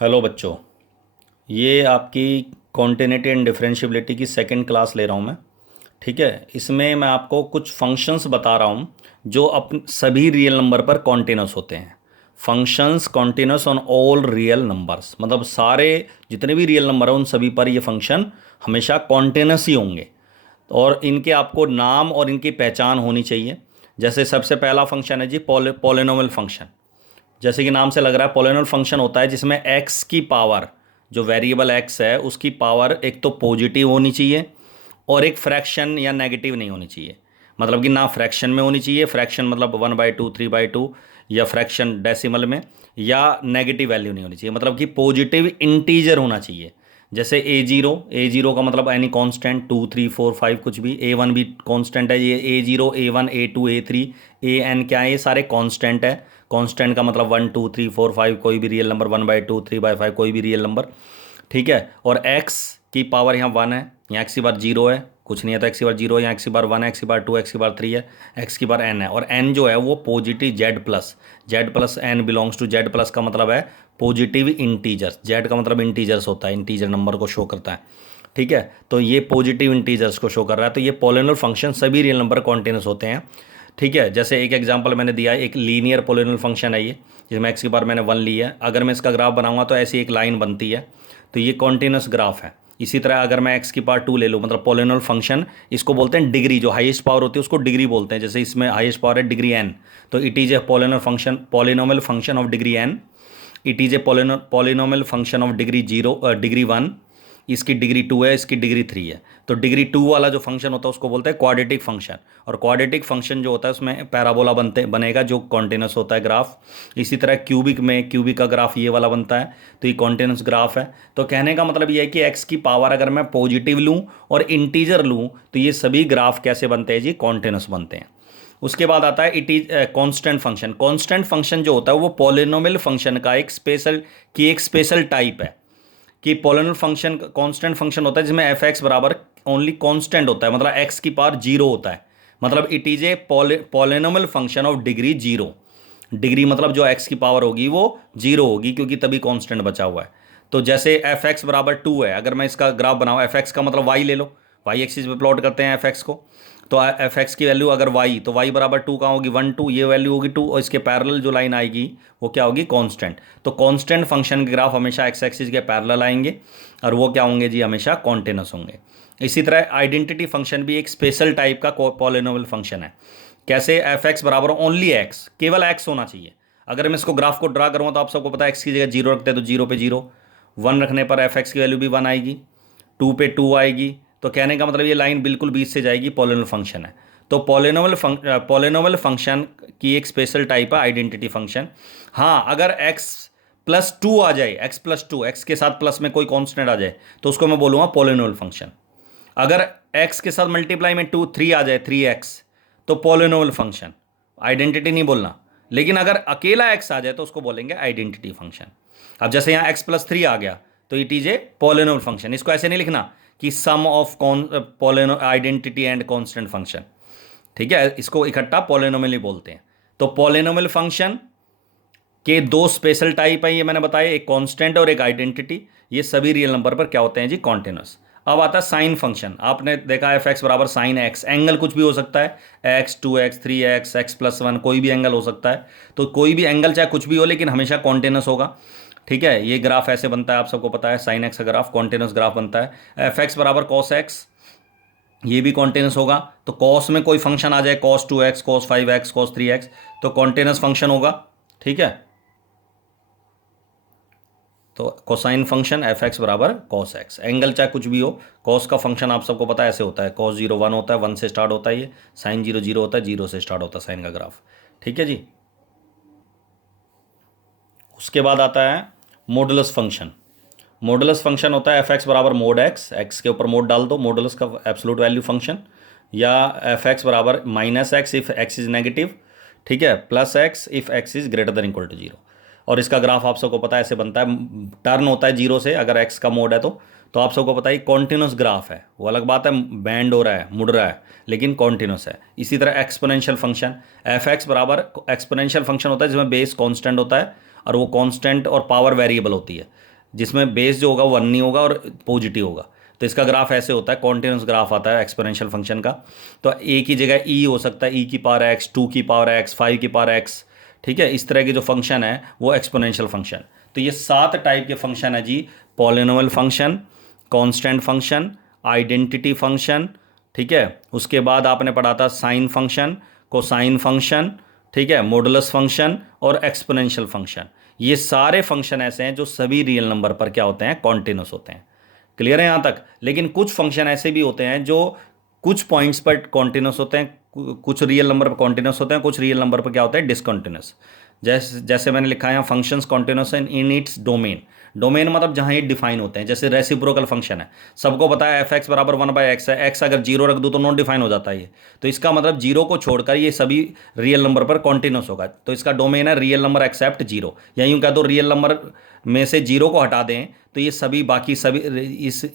Hello बच्चों। ये आपकी कॉन्टिन्यूटी एंड डिफरेंशियबिलिटी की सेकंड क्लास ले रहा हूँ मैं। ठीक है, इसमें मैं आपको कुछ फंक्शंस बता रहा हूँ जो सभी रियल नंबर पर कॉन्टिन्यूस होते हैं। Functions continuous on all real numbers, मतलब सारे जितने भी रियल नंबर हैं उन सभी पर ये फंक्शन हमेशा कॉन्टिन्यूस ही होंगे। और इनके आपको नाम और इनकी पहचान होनी चाहिए। जैसे सबसे पहला फंक्शन है जी पॉलिनोमियल फंक्शन। जैसे कि नाम से लग रहा है, पॉलिनोमियल फंक्शन होता है जिसमें एक्स की पावर, जो वेरिएबल एक्स है उसकी पावर एक तो पॉजिटिव होनी चाहिए और एक फ्रैक्शन या नेगेटिव नहीं होनी चाहिए। मतलब कि ना फ्रैक्शन में होनी चाहिए, फ्रैक्शन मतलब 1/2 3/2, या फ्रैक्शन डेसिमल में, या नेगेटिव वैल्यू नहीं होनी चाहिए, मतलब कि पॉजिटिव इंटीजर होना चाहिए। जैसे ए जीरो का मतलब एनी कांस्टेंट, 2 3 4 5 कुछ भी, A1 भी कांस्टेंट है, ये A0 A1 A2 A3 A n क्या है, ये सारे कांस्टेंट है। कांस्टेंट का मतलब 1 2 3 4 5 कोई भी रियल नंबर, 1/2 3/5 कोई भी रियल नंबर। ठीक है, और एक्स की पावर यहाँ 1 है, यहाँ एक्स की बार 0 है, कुछ नहीं है तो एक्स की बार 0 है, यहाँ एक्स की बार 1 है, एक्स की बार 2, एक्स की बार 3 है, एक्स की बार n है। और n जो है वो positive Z plus n belongs to Z plus का मतलब है पॉजिटिव इंटीजर्स। जेड का मतलब इंटीजर्स होता है, इंटीजर नंबर को शो करता है। ठीक है, तो ये पॉजिटिव इंटीजर्स को शो कर रहा है। तो ये पॉलिनोमियल फंक्शन सभी रियल नंबर कॉन्टिन्यूस होते हैं। ठीक है, जैसे एक एग्जांपल मैंने दिया है, एक लीनियर पॉलिनोमियल फंक्शन है ये, जिसमें एक्स की बार मैंने 1 ली है। अगर मैं इसका ग्राफ बनाऊंगा तो ऐसी एक लाइन बनती है, तो ये कॉन्टिन्यूस ग्राफ है। इसी तरह अगर मैं एक्स की पावर 2 ले लूँ, मतलब पॉलिनोमियल फंक्शन, इसको बोलते हैं डिग्री, जो हाईएस्ट पावर होती है उसको डिग्री बोलते हैं। जैसे इसमें हाईएस्ट पावर है डिग्री n, तो it is a polynomial function of degree n। It is a polynomial function of degree 1। इसकी डिग्री 2 है, इसकी डिग्री 3 है। तो डिग्री 2 वाला जो फंक्शन होता है उसको बोलते हैं क्वाड्रेटिक फंक्शन। और क्वाड्रेटिक फंक्शन जो होता है उसमें पैराबोला बनेगा जो कॉन्टिन्यूस होता है ग्राफ। इसी तरह क्यूबिक का ग्राफ ये वाला बनता है, तो ये कॉन्टिन्यूस ग्राफ है। तो कहने का मतलब ये है कि एक्स की पावर अगर मैं पॉजिटिव लूँ और इंटीजर लूँ तो ये सभी ग्राफ कैसे बनते हैं जी, कॉन्टिन्यूस बनते हैं। उसके बाद आता है it is constant function. Constant function जो होता है वो पॉलिनोमियल फंक्शन का एक स्पेशल टाइप है। कि पॉलिनोमियल फंक्शन कांस्टेंट फंक्शन होता है जिसमें एफ एक्स बराबर ओनली कांस्टेंट होता है, मतलब एक्स की पावर 0 होता है। मतलब it is a polynomial function of degree 0। Degree मतलब जो एक्स की पावर होगी वो 0 होगी, क्योंकि तभी कांस्टेंट बचा हुआ है। तो जैसे एफ एक्स बराबर 2 है, अगर मैं इसका ग्राफ बनाऊँ, एफ एक्स का मतलब वाई ले लो, वाई एक्सिस पे प्लॉट करते हैं एफ एक्स को। तो एफ एक्स की वैल्यू अगर वाई, तो वाई बराबर 2 कहाँ होगी, 1 2, ये वैल्यू होगी 2, और इसके पैरेलल जो लाइन आएगी वो क्या होगी, कांस्टेंट। तो कांस्टेंट फंक्शन के ग्राफ हमेशा एक्स एक्सिस के पैरेलल आएंगे और वो क्या होंगे जी, हमेशा कॉन्टिन्यूस होंगे। इसी तरह आइडेंटिटी फंक्शन भी एक स्पेशल टाइप का पॉलिनोमियल फंक्शन है। कैसे, एफ एक्स बराबर ओनली एक्स, केवल एक्स होना चाहिए। अगर मैं इसको ग्राफ को ड्रा करूँगा तो आप सबको पता है एक्स की जगह 0 रखते हैं तो 0 पे 0, 1 रखने पर एफ एक्स की वैल्यू भी 1 आएगी, 2 पे 2 आएगी। तो कहने का मतलब ये लाइन बिल्कुल बीच से जाएगी, पॉलिनोमियल फंक्शन है। तो पॉलिनोमियल फंक्शन की एक स्पेशल टाइप है आइडेंटिटी फंक्शन। हाँ, अगर x+2 आ जाए, x+2, एक्स के साथ प्लस में कोई कांस्टेंट आ जाए तो उसको मैं बोलूँगा पॉलिनोमियल फंक्शन। अगर x के साथ मल्टीप्लाई में 3 आ जाए, 3x, तो पॉलिनोमियल फंक्शन। आइडेंटिटी नहीं बोलना। लेकिन अगर अकेला x आ जाए तो उसको बोलेंगे आइडेंटिटी फंक्शन। अब जैसे यहाँ x+3 आ गया तो it is a polynomial function. इसको ऐसे नहीं लिखना कि sum of polynomial identity and constant function. ठीक है, इसको इकट्ठा पॉलिनोमियल ही बोलते हैं। तो पॉलिनोमियल फंक्शन के दो स्पेशल टाइप हैं, ये मैंने बताया, एक कांस्टेंट और एक आइडेंटिटी। ये सभी रियल नंबर पर क्या होते हैं जी, कॉन्टिन्यूस। अब आता है साइन फंक्शन। आपने देखा एफ एक्स बराबर साइन एक्स, एंगल कुछ भी हो सकता है, एक्स 2x 3x x+1, कोई भी एंगल हो सकता है। तो कोई भी एंगल चाहे कुछ भी हो लेकिन हमेशा कॉन्टिन्यूस होगा। ठीक है, ये ग्राफ ऐसे बनता है, आप सबको पता है, साइन एक्स का ग्राफ कॉन्टिन्यूस ग्राफ बनता है। एफ एक्स बराबर कॉस एक्स, ये भी कॉन्टिन्यूस होगा। तो कॉस में कोई फंक्शन आ जाए, cos 2x cos 5x cos 3x, तो कॉन्टिन्यूस फंक्शन होगा। ठीक है, तो कोसाइन फंक्शन एफ एक्स बराबर कॉस एक्स, एंगल चाहे कुछ भी हो। कॉस का फंक्शन आप सबको पता है ऐसे होता है, cos 0 1 होता है, 1 से स्टार्ट होता है, ये साइन 0 0 होता है, 0 से स्टार्ट होता है साइन का ग्राफ। ठीक है जी। उसके बाद आता है मॉडुलस फंक्शन। मॉडुलस फंक्शन होता है एफ एक्स बराबर मोड एक्स, एक्स के ऊपर मोड डाल दो, मॉडुलस का एब्सोल्यूट वैल्यू फंक्शन। या एफ एक्स बराबर -x if X is negative, ठीक है, +x if X is greater than equal to 0। और इसका ग्राफ आप सबको पता है ऐसे बनता है, टर्न होता है 0 से, अगर एक्स का मोड है तो आप सबको पता है कॉन्टिन्यूस ग्राफ है। वो अलग बात है, बैंड हो रहा है, मुड़ रहा है, लेकिन कॉन्टिन्यूस है। इसी तरह एक्सपोनेंशियल फंक्शन, एफ एक्स बराबर एक्सपोनेंशियल फंक्शन होता है जिसमें बेस कांस्टेंट होता है और वो कांस्टेंट और पावर वेरिएबल होती है, जिसमें बेस जो होगा वो 1 नहीं होगा और पॉजिटिव होगा। तो इसका ग्राफ ऐसे होता है, कॉन्टिन्यूस ग्राफ आता है एक्सपोनेंशियल फंक्शन का। तो ए की जगह ई हो सकता है, ई की पावर एक्स, 2 की पावर एक्स, 5 की पावर एक्स, ठीक है। इस तरह के जो फंक्शन है वो एक्सपोनेंशियल फंक्शन। तो ये 7 टाइप के फंक्शन है जी, polynomial function, constant function, identity function, ठीक है। उसके बाद आपने पढ़ा था साइन फंक्शन, कोसाइन फंक्शन, ठीक है, मॉडुलस फंक्शन और एक्सपोनेंशियल फंक्शन। ये सारे फंक्शन ऐसे हैं जो सभी रियल नंबर पर क्या होते हैं, कॉन्टिन्यूस होते हैं। क्लियर है यहाँ तक। लेकिन कुछ फंक्शन ऐसे भी होते हैं जो कुछ पॉइंट्स पर कॉन्टिन्यूस होते हैं, कुछ रियल नंबर पर कॉन्टिन्यूस होते हैं, कुछ रियल नंबर पर क्या होते हैं, डिसकॉन्टिन्यूस। जैसे मैंने लिखा है यहाँ, functions continuous in its domain. Domain मतलब जहाँ ये डिफाइन होते हैं। जैसे रेसिप्रोकल फंक्शन है, सबको पता है एफ एक्स बराबर 1/x है, एक्स अगर जीरो रख दूँ तो नॉन डिफाइन हो जाता है ये। तो इसका मतलब जीरो को छोड़कर ये सभी रियल नंबर पर कॉन्टिन्यूस होगा। तो इसका डोमेन है रियल नंबर एक्सेप्ट जीरो, या यूँ कह दो रियल नंबर में से जीरो को हटा दें तो ये सभी बाकी सभी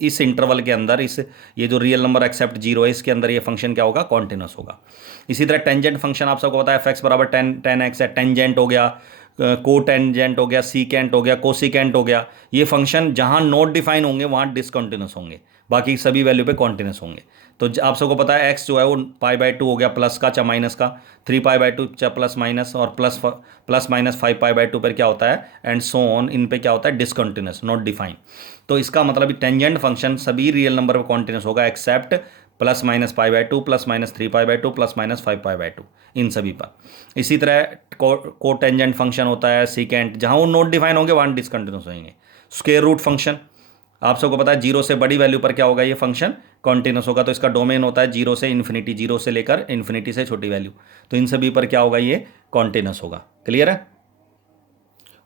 इस इंटरवल के अंदर, इस ये जो रियल नंबर एक्सेप्ट जीरो है इसके अंदर ये फंक्शन क्या होगा, कॉन्टिन्यूस होगा। इसी तरह टेंजेंट फंक्शन आप सबको पता है, एफ एक्स बराबर 10x है, टेंजेंट हो गया, को टेंजेंट हो गया, सीकेंट हो गया, कोसिकेंट हो गया। ये फंक्शन जहां नॉट डिफाइन होंगे वहां डिसकंटिन्यूस होंगे, बाकी सभी वैल्यू पे कॉन्टिन्यूस होंगे। तो आप सबको पता है एक्स जो है वो π/2 हो गया, प्लस का चाहे माइनस का, 3π/2 चाहे प्लस माइनस, और प्लस माइनस 5π/2 पर क्या होता है, एंड सो ऑन, इन पे क्या होता है, डिसकंटिन्यूस, नॉट डिफाइन। तो इसका मतलब टेंजेंट फंक्शन सभी रियल नंबर पर कॉन्टिन्यूस होगा except plus minus π/2, plus minus 3π/2, plus minus 5π/2, इन सभी पर। इसी तरह को टेंजेंट फंक्शन होता है सीकेंट, जहां वो नोट डिफाइन होंगे वहां डिसकंटिन्यूस होंगे। स्क्वायर रूट फंक्शन आप सबको पता है, जीरो से बड़ी वैल्यू पर क्या होगा, ये फंक्शन कॉन्टिन्यूस होगा। तो इसका डोमेन होता है जीरो से इन्फिनिटी, जीरो से लेकर इन्फिनिटी से छोटी वैल्यू। तो इन सभी पर क्या होगा, ये कॉन्टिन्यूस होगा। क्लियर है।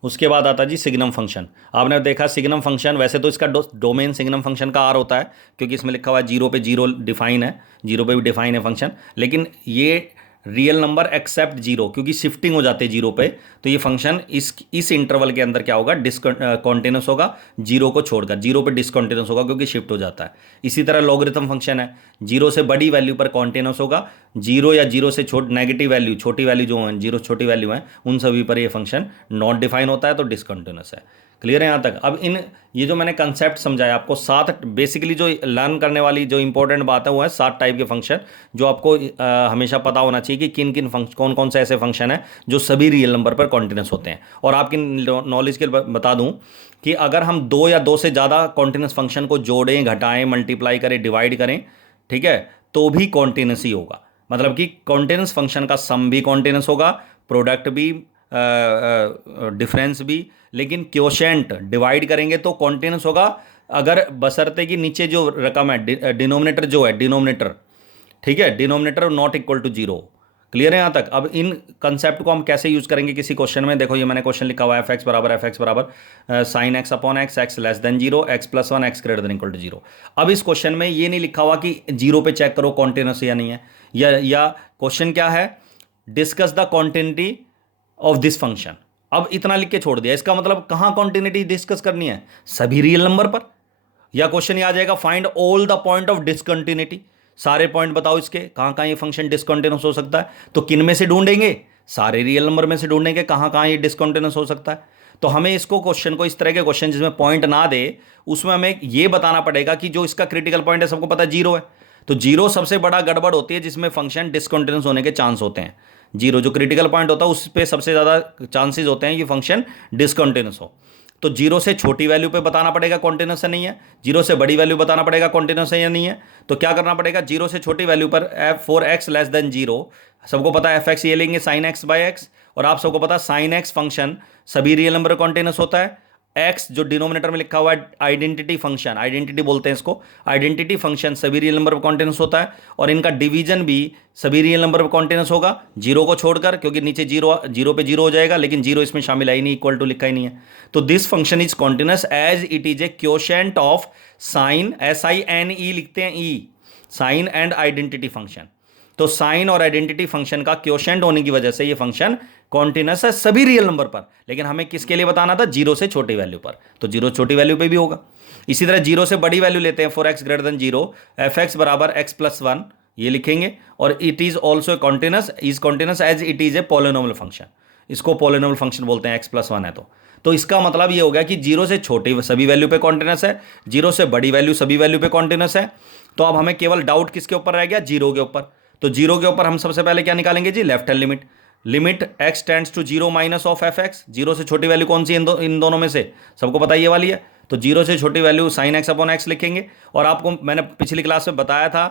उसके बाद आता है जी सिग्नम फंक्शन। आपने देखा सिग्नम फंक्शन, वैसे तो इसका डोमेन सिग्नम फंक्शन का आर होता है, क्योंकि इसमें लिखा हुआ है जीरो पे जीरो डिफाइन है, जीरो पे भी डिफाइन है फंक्शन। लेकिन ये रियल नंबर एक्सेप्ट जीरो, क्योंकि शिफ्टिंग हो जाती है जीरो पे, तो ये फंक्शन इस इंटरवल के अंदर क्या होगा, कॉन्टिन्यूस होगा, जीरो को छोड़कर। जीरो पे डिसकॉन्टिन्यूस होगा क्योंकि शिफ्ट हो जाता है। इसी तरह लॉगरिथम फंक्शन है, जीरो से बड़ी वैल्यू पर कॉन्टिन्यूस होगा, जीरो या जीरो से नेगेटिव वैल्यू, छोटी वैल्यू जो है, जीरो छोटी वैल्यू है, उन सभी पर ये फंक्शन नॉट डिफाइन होता है, तो डिसकॉन्टिन्यूस है। क्लियर है यहाँ तक। अब ये जो मैंने कंसेप्ट समझाया आपको, 7 बेसिकली जो लर्न करने वाली जो इंपॉर्टेंट बात है वो है 7 टाइप के फंक्शन, जो आपको हमेशा पता होना चाहिए कि किन किन फंक्शन, कौन कौन से ऐसे फंक्शन हैं जो सभी रियल नंबर पर कॉन्टिन्यूस होते हैं। और आपकी नॉलेज के लिए बता दूं कि अगर हम 2 या 2 से ज़्यादा कॉन्टिन्यूस फंक्शन को जोड़ें, घटाएं, मल्टीप्लाई करें, डिवाइड करें, ठीक है, तो भी कॉन्टिन्यूस ही होगा। मतलब कि कॉन्टिन्यूस फंक्शन का सम भी कॉन्टिन्यूस होगा, प्रोडक्ट भी, डिफरेंस भी, लेकिन क्वोशेंट डिवाइड करेंगे तो कॉन्टिन्यूस होगा, अगर बशर्ते कि नीचे जो रकम है, डिनोमिनेटर जो है, डिनोमिनेटर, ठीक है, denominator not equal to zero. Clear है यहाँ तक। अब इन कंसेप्ट को हम कैसे यूज करेंगे किसी क्वेश्चन में, देखो ये मैंने क्वेश्चन लिखा हुआ है, एफ एक्स बराबर sine X upon X, X less than zero, X plus 1, X greater than equal to zero. अब इस क्वेश्चन में ये नहीं लिखा हुआ कि जीरो पे चेक करो कॉन्टिन्यूस या नहीं है, या क्वेश्चन क्या है, discuss the continuity of this function. अब इतना लिख के छोड़ दिया, इसका मतलब कहां कॉन्टिन्यूटी डिस्कस करनी है, सभी रियल नंबर पर। या क्वेश्चन ये आ जाएगा, find all the point of discontinuity, सारे पॉइंट बताओ इसके, कहां कहां ये फंक्शन डिसकंटिन्यूस हो सकता है। तो किन में से ढूंढेंगे, सारे रियल नंबर में से ढूंढेंगे कहां कहां ये डिसकंटिन्यूस हो सकता है। तो हमें इसको क्वेश्चन को, इस तरह के क्वेश्चन जिसमें पॉइंट ना दे, उसमें हमें ये बताना पड़ेगा कि जो इसका क्रिटिकल पॉइंट है, सबको पता है जीरो है, तो जीरो सबसे बड़ा गड़बड़ होती है जिसमें फंक्शन डिसकंटिन्यूस होने के चांस होते हैं। जीरो जो क्रिटिकल पॉइंट होता है उस पे सबसे ज़्यादा चांसेस होते हैं कि फंक्शन डिसकंटिन्यूस हो। तो जीरो से छोटी वैल्यू पे बताना पड़ेगा कॉन्टिन्यूस है नहीं है, जीरो से बड़ी वैल्यू बताना पड़ेगा कॉन्टिन्यूस है या नहीं है। तो क्या करना पड़ेगा, जीरो से छोटी वैल्यू पर for x less than zero, सबको पता है एफ एक्स ये लेंगे साइन एक्स बाय एक्स, और आप सबको पता है साइन एक्स फंक्शन सभी रियल नंबर कॉन्टिन्यूस होता है। एक्स जो डिनोमिनेटर में लिखा हुआ है आइडेंटिटी फंक्शन, आइडेंटिटी बोलते हैं इसको, आइडेंटिटी फंक्शन सभी रियल नंबर पर कॉन्टिन्यूस होता है, और इनका डिवीजन भी सभी रियल नंबर पर कॉन्टिन्यूस होगा, जीरो को छोड़कर, क्योंकि नीचे जीरो पे जीरो हो जाएगा, लेकिन जीरो इसमें शामिल है ही नहीं, इक्वल टू लिखा ही नहीं है। तो this function is continuous as it is a quotient of sine, SINE लिखते हैं, E, sine and identity function. तो साइन और आइडेंटिटी फंक्शन का क्वोशेंट होने की वजह से ये फंक्शन कॉन्टिन्यूस है सभी रियल नंबर पर, लेकिन हमें किसके लिए बताना था, जीरो से छोटी वैल्यू पर, तो जीरो छोटी वैल्यू पे भी होगा। इसी तरह जीरो से बड़ी वैल्यू लेते हैं, for X greater than zero, F X बराबर एक्स प्लस 1 ये लिखेंगे, और it is also continuous, is continuous as it is a polynomial function. इसको पॉलिनोमियल फंक्शन बोलते हैं, x+1 है तो इसका मतलब ये हो गया कि जीरो से छोटी सभी वैल्यू पे कॉन्टिन्यूस है, जीरो से बड़ी वैल्यू सभी वैल्यू पे कॉन्टिन्यूस है। तो अब हमें केवल डाउट किसके ऊपर रह गया, जीरो के ऊपर। तो जीरो के ऊपर हम सबसे पहले क्या निकालेंगे जी, left hand limit. Limit x tends to zero minus of fx, zero से छोटी वैल्यू कौन सी इन दोनों में से, सबको पता ये वाली है। तो जीरो से छोटी value sign X upon x लिखेंगे। और आपको मैंने पिछली क्लास में बताया था,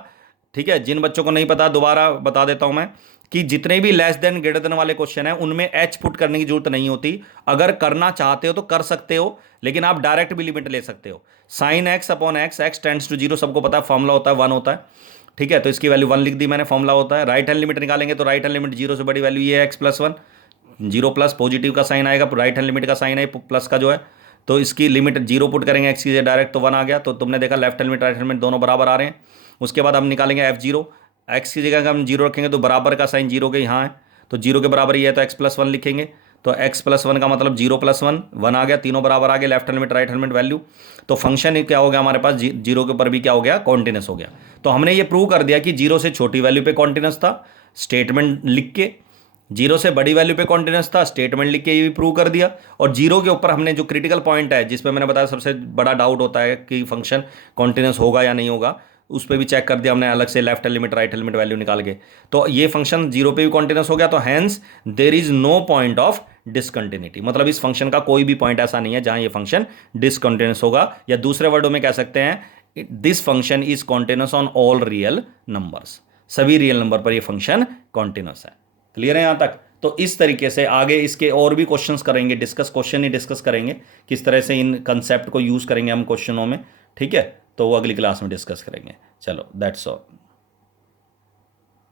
ठीक है, जिन बच्चों को नहीं पता दोबारा बता देता हूं मैं, कि जितने भी लेस देन ग्रेटर देन वाले क्वेश्चन है उनमें एच पुट करने की जरूरत नहीं होती। अगर करना चाहते हो तो कर सकते हो, लेकिन आप डायरेक्ट भी लिमिट ले सकते हो। Sine X upon X, X tends to zero, सबको पता है फॉर्मूला होता है 1 होता है, ठीक है। तो इसकी वैल्यू 1 लिख दी मैंने, फॉर्मूला होता है। राइट हैंड लिमिट निकालेंगे तो राइट हैंड लिमिट जीरो से बड़ी वैल्यू ये है x+1, जीरो प्लस पॉजिटिव का साइन आएगा, राइट हैंड लिमिट का साइन है प्लस का जो है, तो इसकी लिमिट जीरो पुट करेंगे एक्स की जगह डायरेक्ट तो 1 आ गया। तो तुमने देखा left hand limit right hand limit दोनों बराबर आ रहे हैं। उसके बाद हम निकालेंगे f0, एक्स की जगह हम जीरो रखेंगे तो बराबर का साइन जीरो के यहाँ है, तो जीरो के बराबर ही है तो x+1 लिखेंगे। तो x+1 का मतलब 0+1, 1 आ गया, तीनों बराबर आ गए, left hand limit right hand limit value. तो फंक्शन क्या हो गया हमारे पास, जीरो के ऊपर भी क्या हो गया, कॉन्टिन्यूस हो गया। तो हमने ये प्रूव कर दिया कि जीरो से छोटी वैल्यू पे कॉन्टिन्यूस था, स्टेटमेंट लिख के। जीरो से बड़ी वैल्यू पे कॉन्टिन्यूस था, स्टेटमेंट लिख के ये भी प्रूव कर दिया। और जीरो के ऊपर हमने जो क्रिटिकल पॉइंट है, जिस पे मैंने बताया सबसे बड़ा डाउट होता है कि फंक्शन कॉन्टिन्यूस होगा या नहीं होगा, उस पर भी चेक कर दिया हमने अलग से left hand limit right hand limit value निकाल के। तो ये फंक्शन जीरो पे भी कॉन्टिन्यूस हो गया, तो hence there is no point of discontinuity. मतलब इस फंक्शन का कोई भी पॉइंट ऐसा नहीं है जहां ये फंक्शन डिसकंटिन्यूस होगा, या दूसरे वर्डों में कह सकते हैं this function is continuous on all real numbers, सभी रियल नंबर पर ये फंक्शन कॉन्टिन्यूस है। क्लियर है यहां तक? तो इस तरीके से आगे इसके और भी क्वेश्चंस करेंगे, क्वेश्चन ही डिस्कस करेंगे, किस तरह से इन कंसेप्ट को यूज करेंगे हम क्वेश्चनों में, ठीक है। तो वो अगली क्लास में डिस्कस करेंगे। चलो दैट्स ऑल।